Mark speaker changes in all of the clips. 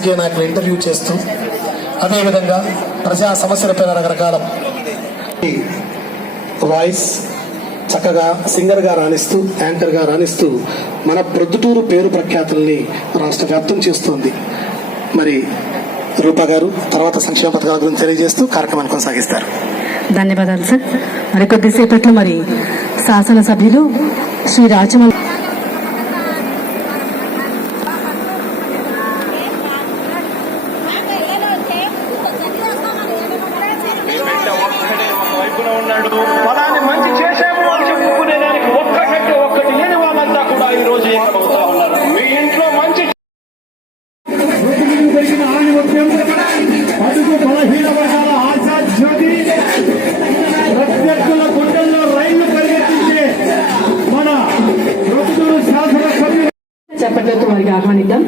Speaker 1: రాజకీయ నాయకులు ఇంటర్వ్యూ చేస్తూ అదేవిధంగా ప్రజా సమస్యలపైన రకరకాల వాయిస్ చక్కగా సింగర్గా రాణిస్తూ యాంకర్గా రాణిస్తూ మన ప్రొద్దుటూరు పేరు ప్రఖ్యాతుల్ని రాష్ట్ర వ్యాప్తం చేస్తోంది. మరి రూపా గారు తర్వాత సంక్షేమ పథకాల గురించి తెలియజేస్తూ కార్యక్రమాన్ని కొనసాగిస్తారు.
Speaker 2: ధన్యవాదాలు సార్. మరి కొద్దిసేపట్లో మరి శాసనసభ్యులు శ్రీ రాజమల్
Speaker 3: బిడ్డ ఒక్కడే ఒక ఉన్నాడు. ఫలాన్ని మంచి చేశాము అని చెప్పుకునే దానికి ఒక్కటంటే ఒక్కటి లేని వాళ్ళంతా కూడా ఈ రోజు ఏకమవుతా ఉన్నారు. మీ ఇంట్లో మంచి
Speaker 4: అడుగు బలహీన వర్గాల ప్రత్యర్థుల గుండెల్లో రైళ్ళు పరిగెత్తించే మన ప్రొద్దుటూరు శాసన సభ్యులు
Speaker 2: వారికి ఆహ్వానిద్దాం.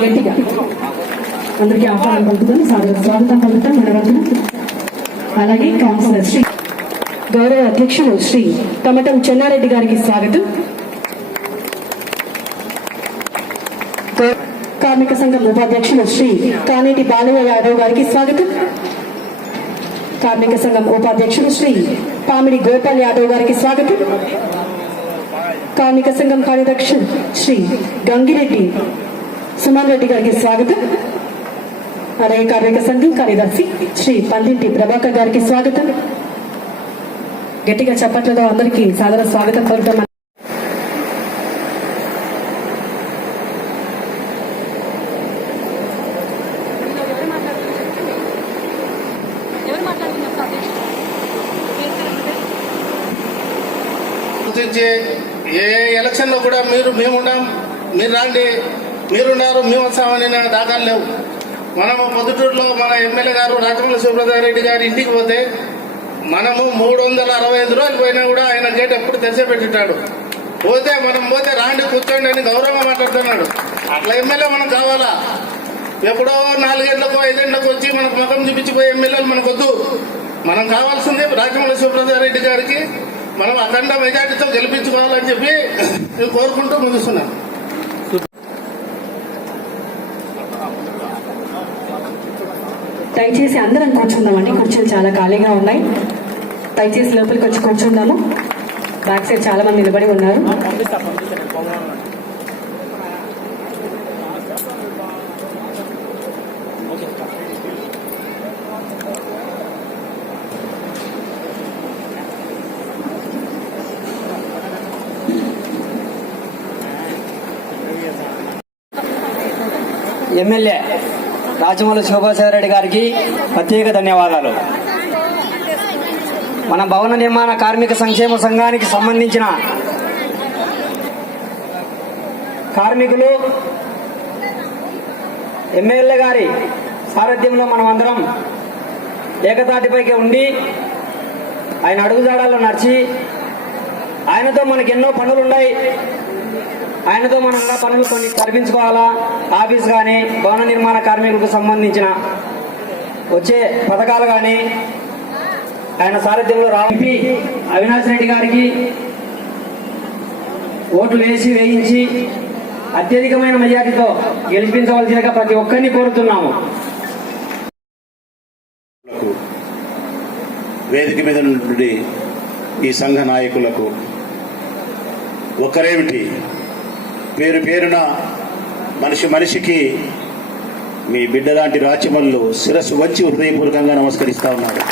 Speaker 2: గట్టిగా. అందరికీ ఆహ్వానం పలుకుతాను స్వాగతం పలుకుతాను అలాగే కౌన్సిలర్ శ్రీ గౌరవ అధ్యక్షులు శ్రీ తమటం చెన్నారెడ్డి గారికి స్వాగతం. కార్మిక సంఘం ఉపాధ్యక్షులు శ్రీ కానేటి బాలయ్య యాదవ్ గారికి స్వాగతం. కార్మిక సంఘం ఉపాధ్యక్షులు శ్రీ పామిడి గోపాల్ యాదవ్ గారికి స్వాగతం. కార్మిక సంఘం కార్యదర్శి శ్రీ గంగిరెడ్డి సుమన్ రెడ్డి గారికి స్వాగతం. ఆలయ కార్మిక సంఘం కార్యదర్శి శ్రీ పందింటి ప్రభాకర్ గారికి స్వాగతం. గట్టిగా చప్పట్లతో అందరికీ సాదర స్వాగతం పలుకుతాం.
Speaker 5: గుర్తించి ఏ ఎలక్షన్లో కూడా మీరు మేమున్నాం మీరు రాండి మీరున్నారు మేము వస్తామని నా దాఖలు లేవు. మనము పొద్దుటూరులో మన ఎమ్మెల్యే గారు రాజమౌళి సుబ్రహ్మణ్య రెడ్డి గారి ఇంటికి పోతే మనము మూడు వందల అరవై ఐదు రోజులు పోయినా కూడా ఆయన గేట్ ఎప్పుడు తెచ్చే పోతే మనం పోతే రాండి కూర్చోండి అని గౌరవంగా మాట్లాడుతున్నాడు. అట్లా ఎమ్మెల్యే మనం కావాలా? ఎప్పుడో నాలుగేళ్ళకు ఐదేళ్ళకు వచ్చి మనకు ముఖం చూపించిపోయే ఎమ్మెల్యేలు మనకొద్దు. మనం కావాల్సింది రాజమౌళి సుబ్రహ్మణ్య రెడ్డి గారికి మనం అఖండ మెజార్టీతో గెలిపించుకోవాలని చెప్పి నేను కోరుకుంటూ ముగిస్తున్నాను.
Speaker 2: దయచేసి అందరం కూర్చుందామండి. కుర్చీలు చాలా ఖాళీగా ఉన్నాయి. దయచేసి లోపలికి వచ్చి కూర్చుందాము. బ్యాక్ సైడ్ చాలా మంది నిలబడి ఉన్నారు.
Speaker 6: ఎమ్మెల్యే. రాజమౌళి శోభాచారెడ్డి గారికి ప్రత్యేక ధన్యవాదాలు. మన భవన నిర్మాణ కార్మిక సంక్షేమ సంఘానికి సంబంధించిన కార్మికులు ఎమ్మెల్యే గారి సారథ్యంలో మనం అందరం ఏకతాటిపైకి ఉండి ఆయన అడుగుజాడాల్లో నడిచి ఆయనతో మనకి ఎన్నో పనులు ఉన్నాయి ఆయనతో మనం ఇంకా పనులు కొన్ని జరిపించుకోవాలా ఆఫీస్ కానీ భవన నిర్మాణ కార్మికులకు సంబంధించిన వచ్చే పథకాలు కానీ ఆయన సారథ్యంలో రావి అవినాష్ రెడ్డి గారికి ఓట్లు వేసి వేయించి అత్యధికమైన మెజార్టీతో గెలిపించవలసినగా ప్రతి ఒక్కరిని కోరుతున్నాము.
Speaker 7: వేదిక మీద నుండి ఈ సంఘ నాయకులకు ఒకరేమిటి? పేరు పేరున మనిషి మనిషికి మీ బిడ్డ లాంటి రాచమల్లు శిరస్సు వచ్చి హృదయపూర్వకంగా నమస్కరిస్తా ఉన్నాడు.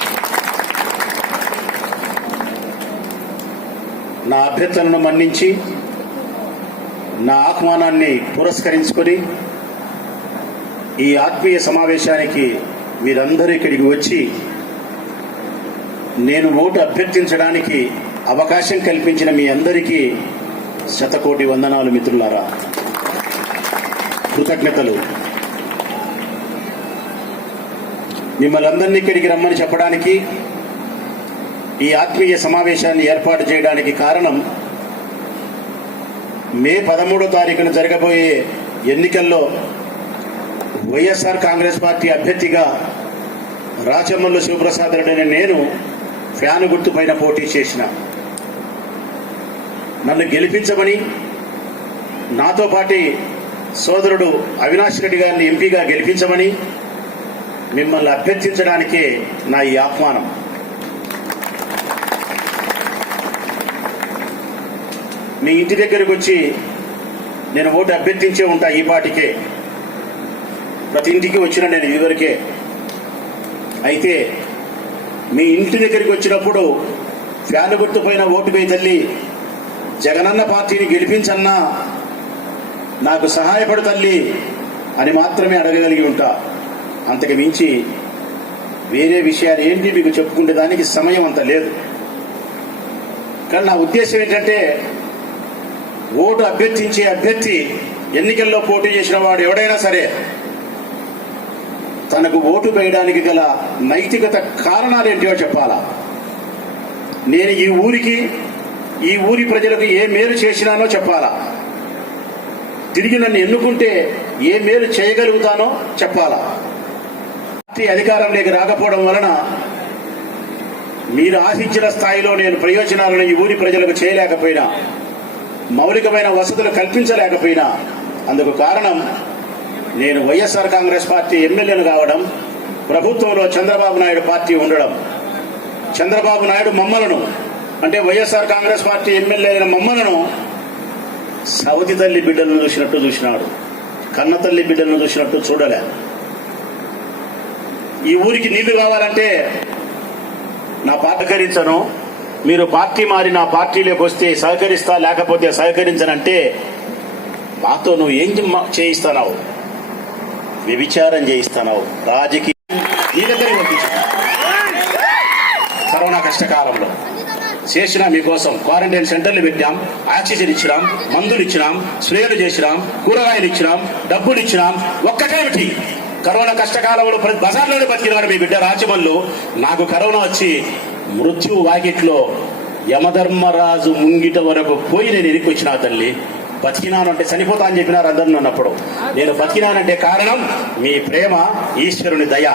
Speaker 7: నా అభ్యర్థనను మన్నించి నా ఆహ్వానాన్ని పురస్కరించుకొని ఈ ఆత్మీయ సమావేశానికి మీరందరూ ఇక్కడికి వచ్చి నేను ఓటు అభ్యర్థించడానికి అవకాశం కల్పించిన మీ అందరికీ శతకోటి వందనాలు మిత్రులారా. కృతజ్ఞతలు. మిమ్మల్ని అందరినీ ఇక్కడికి రమ్మని చెప్పడానికి ఈ ఆత్మీయ సమావేశాన్ని ఏర్పాటు చేయడానికి కారణం మే పదమూడో తారీఖున జరగబోయే ఎన్నికల్లో వైఎస్ఆర్ కాంగ్రెస్ పార్టీ అభ్యర్థిగా రాచమల్లు శివప్రసాద్ రెడ్డి నేను ఫ్యాను గుర్తుపైన పోటీ చేసిన. నన్ను గెలిపించమని నాతో పాటి సోదరుడు అవినాష్ రెడ్డి గారిని ఎంపీగా గెలిపించమని మిమ్మల్ని అభ్యర్థించడానికే నా ఈ ఆహ్వానం. మీ ఇంటి దగ్గరకు వచ్చి నేను ఓటు అభ్యర్థించే ఉంటా ఈ పాటికే. ప్రతి ఇంటికి వచ్చిన నేను ఇదివరకే. అయితే మీ ఇంటి దగ్గరికి వచ్చినప్పుడు ఫ్యాన్ గుర్తుపోయిన ఓటు వేయి తల్లి జగనన్న పార్టీని గెలిపించన్నా నాకు సహాయపడు తల్లి అని మాత్రమే అడగగలిగి ఉంటా. అంతకు మించి వేరే విషయాలు ఏంటి మీకు చెప్పుకునే దానికి సమయం అంత లేదు. కానీ నా ఉద్దేశం ఏంటంటే ఓటు అభ్యర్థించే అభ్యర్థి ఎన్నికల్లో పోటీ చేసిన వాడు ఎవడైనా సరే తనకు ఓటు వేయడానికి గల నైతికత కారణాలు ఏంటో చెప్పాలా? నేను ఈ ఊరికి ఈ ఊరి ప్రజలకు ఏ మేలు చేసినానో చెప్పాలా? తిరిగి నన్ను ఎన్నుకుంటే ఏ మేలు చేయగలుగుతానో చెప్పాలా? పార్టీ అధికారంలోకి రాకపోవడం వలన మీరు ఆశించిన స్థాయిలో నేను ప్రయోజనాలను ఈ ఊరి ప్రజలకు చేయలేకపోయినా మౌలికమైన వసతులు కల్పించలేకపోయినా అందుకు కారణం నేను వైఎస్ఆర్ కాంగ్రెస్ పార్టీ ఎమ్మెల్యేను కావడం ప్రభుత్వంలో చంద్రబాబు నాయుడు పార్టీ ఉండడం. చంద్రబాబు నాయుడు మమ్మలను అంటే వైఎస్ఆర్ కాంగ్రెస్ పార్టీ ఎమ్మెల్యే అయిన మమ్మలను సవతి తల్లి బిడ్డలను చూసినట్టు చూసినాడు. కన్న తల్లి బిడ్డలను చూసినట్టు చూడలే. ఈ ఊరికి నీళ్ళు కావాలంటే నా సహకరించను మీరు పార్టీ మారి నా పార్టీలోకి వస్తే సహకరిస్తా లేకపోతే సహకరించనంటే మాతో నువ్వు ఏం చేయిస్తానావు? వ్యభిచారం చేయిస్తానావు. రాజకీయ నీ దగ్గరే పంపించు. కరోనా కష్టకాలంలో. చేసిన మీకోసం క్వారంటైన్ సెంటర్లు పెట్టాం ఆక్సిజన్ ఇచ్చినాం మందులు ఇచ్చినాం స్ప్రేలు చేసినాం కూరగాయలు ఇచ్చినాం డబ్బులు ఇచ్చినాం. ఒక్కటేమిటి కరోనా కష్టకాలంలో ప్రతి బజార్లోనే బతికినాడు మీ బిడ్డ రాచమల్లు నాకు కరోనా వచ్చి మృత్యు వాకిట్లో యమధర్మరాజు ముంగిట వరకు పోయి నేను ఎనికి వచ్చిన తల్లి. బతికినాను అంటే చనిపోతా అని చెప్పినారు అందరు నన్నప్పుడు నేను బతికినానంటే కారణం మీ ప్రేమ ఈశ్వరుని దయ.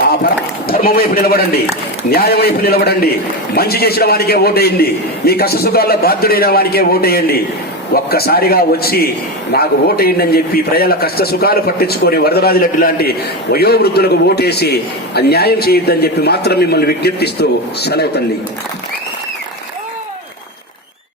Speaker 7: ఆ పర- ధర్మం వైపు నిలబడండి. న్యాయం వైపు నిలబడండి. మంచి చేసిన వానికే ఓటేయండి. మీ కష్ట సుఖాల్లో బాధ్యుడైన వానికే ఓటేయండి. ఒక్కసారిగా వచ్చి నాకు ఓటేయండి అని చెప్పి ప్రజల కష్ట సుఖాలు పట్టించుకొని వరదరాజులెడ్డి లాంటి వయోవృద్ధులకు ఓటేసి అన్యాయం చేయొద్దని చెప్పి మాత్రం మిమ్మల్ని విజ్ఞప్తిస్తూ సెలవు తల్లి.